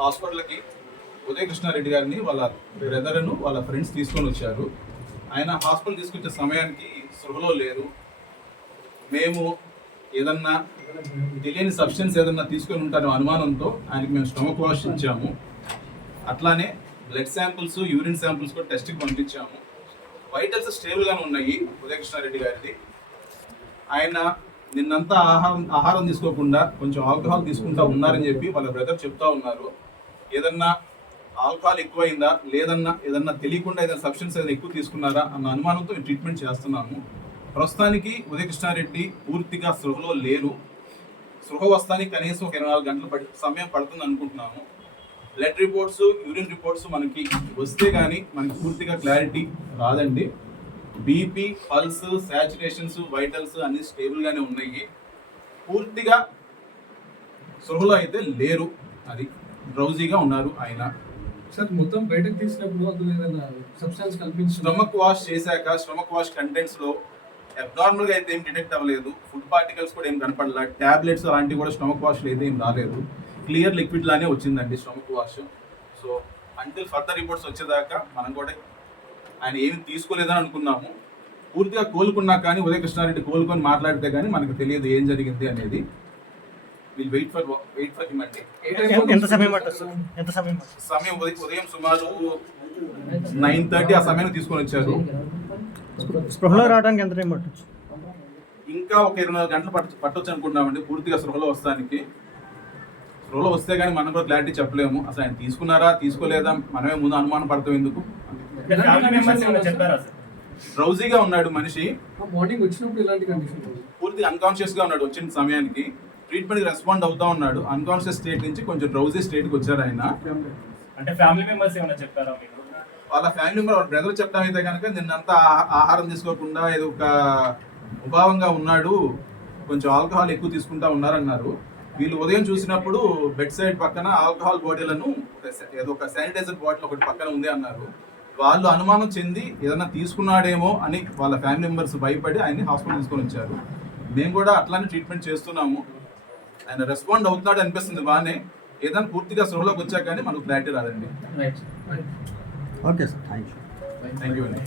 హాస్పిటల్కి ఉదయ కృష్ణారెడ్డి గారిని వాళ్ళ బ్రదర్ను వాళ్ళ ఫ్రెండ్స్ తీసుకొని వచ్చారు. ఆయన హాస్పిటల్ తీసుకొచ్చే సమయానికి సృహలో లేరు. మేము ఏదన్నా తెలియని సబ్స్టెన్స్ ఏదన్నా తీసుకొని ఉంటారో అనుమానంతో ఆయనకి మేము స్టమక్ వాష్ ఇచ్చాము. అట్లానే బ్లడ్ శాంపిల్స్, యూరిన్ శాంపిల్స్ కూడా టెస్ట్కి పంపించాము. వైటల్స్ స్టేబుల్గానే ఉన్నాయి ఉదయ కృష్ణారెడ్డి గారిది. ఆయన నిన్నంతా ఆహారం తీసుకోకుండా కొంచెం ఆల్కహాల్ తీసుకుంటా ఉన్నారని చెప్పి వాళ్ళ బ్రదర్ చెప్తా ఉన్నారు. ఏదన్నా ఆల్కహాల్ ఎక్కువైందా ఏదన్నా తెలియకుండా ఏదైనా సబ్స్టెన్స్ ఏదైనా ఎక్కువ తీసుకున్నారా అన్న అనుమానంతో ట్రీట్మెంట్ చేస్తున్నాము. ప్రస్తుతానికి ఉదయ కృష్ణారెడ్డి పూర్తిగా సృహలో లేరు. సృహ వస్తానికి కనీసం 24 గంటల సమయం పడుతుంది అనుకుంటున్నాము. బ్లడ్ రిపోర్ట్స్, యూరిన్ రిపోర్ట్స్ మనకి వస్తే కానీ మనకి పూర్తిగా క్లారిటీ రాదండి. బీపీ, పల్స్, శాచురేషన్స్, వైటల్స్ అన్ని స్టేబుల్గానే ఉన్నాయి. పూర్తిగా సృహలో అయితే లేరు. అది డ్రౌజీగా ఉన్నారు ఆయన. సార్ మొత్తం బయటకు తీసినప్పుడు ఏదైనా సబ్స్టెన్స్ కనిపించింది? స్టమక్ వాష్ చేశాక స్టమక్ వాష్ కంటెంట్స్ లో అబ్నార్మల్ గా అయితే ఏం డిటెక్ట్ అవ్వలేదు. ఫుడ్ పార్టికల్స్ కూడా ఏం కనపడలేదు. టాబ్లెట్స్ అలాంటివి కూడా స్టమక్ వాష్లో అయితే ఏం రాలేదు. క్లియర్ లిక్విడ్ లానే వచ్చిందండి stomach wash. So until further reports వచ్చేదాకా మనం కూడా ఆయన ఏమి తీసుకోలేదని అనుకున్నాము. పూర్తిగా కోలుకున్నా కానీ ఉదయ కృష్ణారెడ్డి కోలుకొని మాట్లాడితే కానీ మనకు తెలియదు ఏం జరిగింది అనేది. వెయిట్ ఫర్ హిమ్ అండి. సమయం ఉదయం సుమారు 9:30 ఆ సమయాన్ని తీసుకొని వచ్చారు. స్పృహలో రావడానికి ఎంత టైం పట్టొచ్చు? ఇంకా ఒక 24 గంటలు పట్టొచ్చు అనుకుంటున్నామండి పూర్తిగా స్పృహలో వస్తానికి. స్పృహలో వస్తే కానీ మనం కూడా క్లారిటీ చెప్పలేము. అసలు ఆయన తీసుకున్నారా తీసుకోలేదా మనమే ముందు అనుమానం పడతాం ఎందుకు. డ్రౌజీగా ఉన్నాడు మనిషి. మార్నింగ్ వచ్చినప్పుడు ఇలాంటి కండిషన్ పూర్తిగా అన్కాన్షియస్ గా ఉన్నాడు. వచ్చిన సమయానికి ట్రీట్మెంట్ రెస్పాండ్ అవుతా ఉన్నాడు. అన్కాన్షియస్ స్టేట్ నుంచి కొంచెం డ్రౌజీ స్టేట్ కి వచ్చారు ఆయన. అంటే ఫ్యామిలీ మెంబర్స్ ఏమైనా చెప్పారా మీకు? వాళ్ళ ఫ్యామిలీ మెంబర్ వాళ్ళ బ్రదర్ చెప్పడం అయితే కనుక నిన్నంతా ఆహారం తీసుకోకుండా ఏదో ఒక ఉభావంగా ఉన్నాడు, కొంచెం ఆల్కహాల్ ఎక్కువ తీసుకుంటా ఉన్నారన్నారు. వీళ్ళు ఉదయం చూసినప్పుడు బెడ్ సైడ్ పక్కన ఆల్కహాల్ బాటిళ్లను ఏదో ఒక శానిటైజర్ బాటిల్ ఒకటి పక్కన ఉంది అన్నారు. వాళ్ళు అనుమానం చెంది ఏదన్నా తీసుకున్నాడేమో అని వాళ్ళ ఫ్యామిలీ మెంబర్స్ భయపడి ఆయన్ని హాస్పిటల్ తీసుకొని వచ్చారు. మేము కూడా అట్లానే ట్రీట్మెంట్ చేస్తున్నాము. ఆయన రెస్పాండ్ అవుతున్నాడు అనిపిస్తుంది బాగానే. ఏదైనా పూర్తిగా సృహలోకి వచ్చాక కానీ మనకు క్లారిటీ రాదండి. ఓకే సార్, థ్యాంక్ యూ అండి.